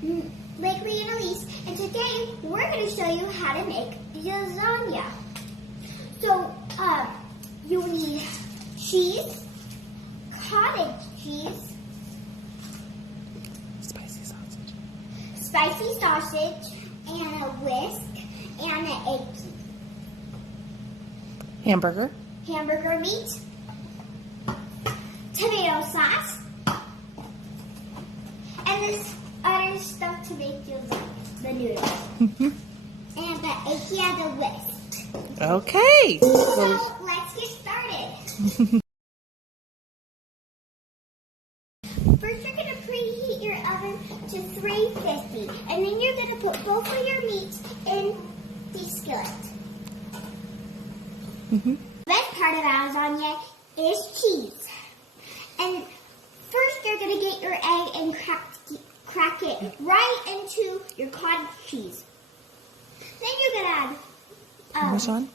Bakery and Elise, and today we're going to show you how to make lasagna. So, you'll need cheese, cottage cheese, spicy sausage, and a whisk, and an egg Hamburger meat, tomato sauce, and this other stuff to make the noodles. And the egg and the whisk. Okay. So let's get started. First, you're going to preheat your oven to 350, and then you're going to put both of your meats in the skillet. The best part about lasagna is cheese. And first, you're going to get your egg and crack it right into your cottage cheese. Then you're going to add Parmesan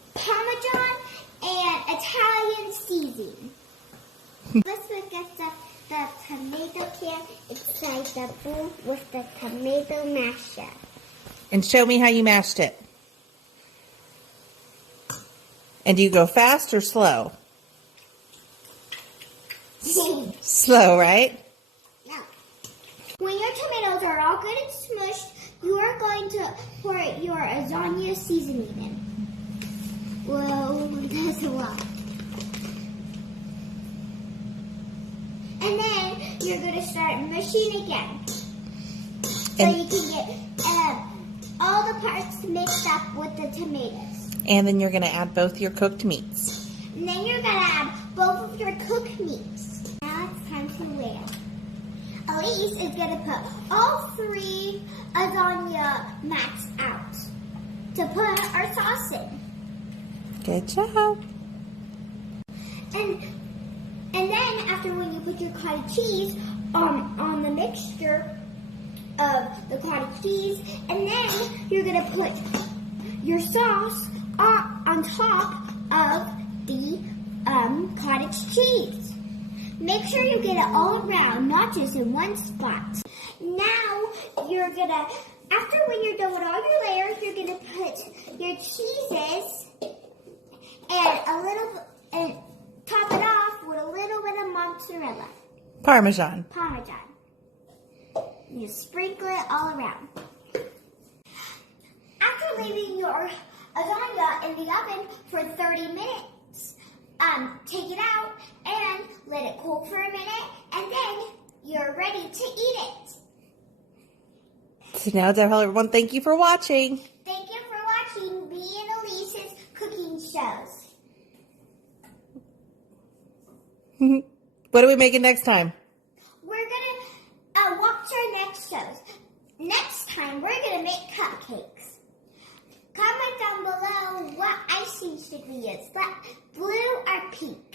and Italian seasoning. Let's look at the tomato can inside the bowl with the tomato masher. And show me how you mashed it. And do you go fast or slow? Slow, right? No. When your tomatoes are all good and smushed, you are going to pour your lasagna seasoning in. Whoa, that's a lot. And then you're going to start mushing again. So you can get all the parts mixed up with the tomatoes. And then you're going to add both your cooked meats. And then you're going to add both of your cooked meats. Now it's time to weigh. Elise is going to put all 3 lasagna mats out to put our sauce in. Good job. And then after when you put your cottage cheese on the mixture of the cottage cheese, and then you're going to put your sauce on top of the cottage cheese. Make sure you get it all around, not just in one spot. Now you're going to, after when you're done with all your layers, you're going to put your cheeses and top it off with a little bit of mozzarella. Parmesan. You sprinkle it all around. After leaving your lasagna in the oven for 30 minutes, take it out and let it cool for a minute, and then you're ready to eat it. So now tell everyone thank you for watching. Thank you for watching me and Elise's cooking shows. What are we making next time? We're going to watch our next shows. Next time, we're going to make cupcakes. Comment down below what icing should we use, blue or pink.